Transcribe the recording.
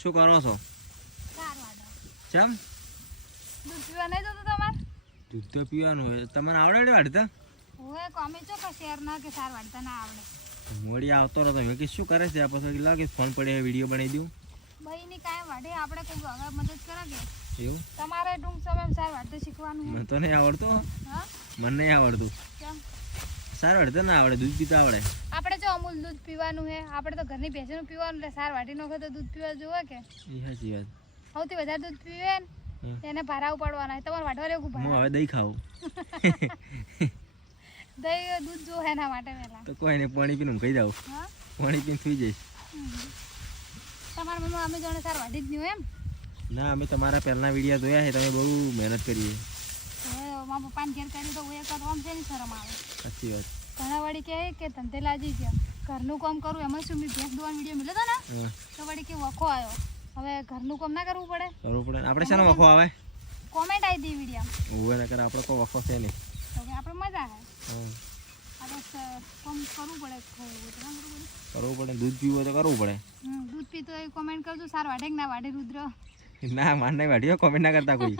શું કરો છો? ચમ દૂધ પીવા નહીં જતો તમારે? દૂધ તો પીવાનું હોય. તમને આવડે વાળતા? ઓએ કોમી ચો કે શેર ના કે સાર વાળતા ના આવડે. મોડી આવતો રહો તમે કે શું કરે છે? આ પછી લાગે ફોન પડે વિડીયો બનાવી દઉં. ભાઈ ની કાંઈ વાડે આપણે કોઈ આગળ મદદ કરે કે એવું તમારે ટૂંક સમયમાં સાર વાળતા શીખવાનું મને તો નહીં આવડતું. હા મને નહીં આવડતું. કેમ? સાર વાળતા ના આવડે, દૂધ પીતા આવડે. આપણે જો અમૂલ દૂધ પીવાનું હે, આપણે તો ઘરની ભેંસનું પીવાનું એટલે સાર વાટી નાખે તો દૂધ પીવા જોવે કે એ સાચી વાત. સૌથી વધારે દૂધ પીવે ને એને ભારા ઉપાડવાના. તમારે વાટવા રહેવું હું ભારા હવે દહીં ખાવું દહીં દૂધ જો એના માટે પહેલા તો કોઈ નહીં, પાણી પીને કહી જાઉં. હા પાણી પીને સુઈ જઈશ. તમારા મમ્મી અમે જોડે સાર વાટી જ નહીં એમ? ના, અમે તમારા પહેલાના વિડીયો જોયા છે. તમે બહુ મહેનત કરી છે. હવે મારા પપ્પાને ઘેર કરી તો એ કરવાનું છે ને શરમ આવે. સાચી વાત. ઘણા વળી કહે કે ધંધે લાજી ગયા ઘરનું કામ કરું એમાં શું મેં ભેંસ દોવાનો વિડીયો મળ્યો હતો ને હા, તો વળી કે વખો આવ્યો. હવે ઘરનું કામ ના કરવું પડે? કરવું પડે. આપણે શાનો વખો આવે? કોમેન્ટ આવી હતી વિડીયો ઓવે નકર આપણે કોઈ વખો છે નહીં. તો કે આપણે મજા આવે. હા, આપણે કામ કરવું પડે કરવું પડે. દૂધ પીવું તો કરવું પડે. દૂધ પીતો એ કોમેન્ટ કરજો સાર વાઢે કે ના વાઢે રુદ્ર. ના, માર નહીં વાઢ્યો. કોમેન્ટ ના કરતા કોઈ.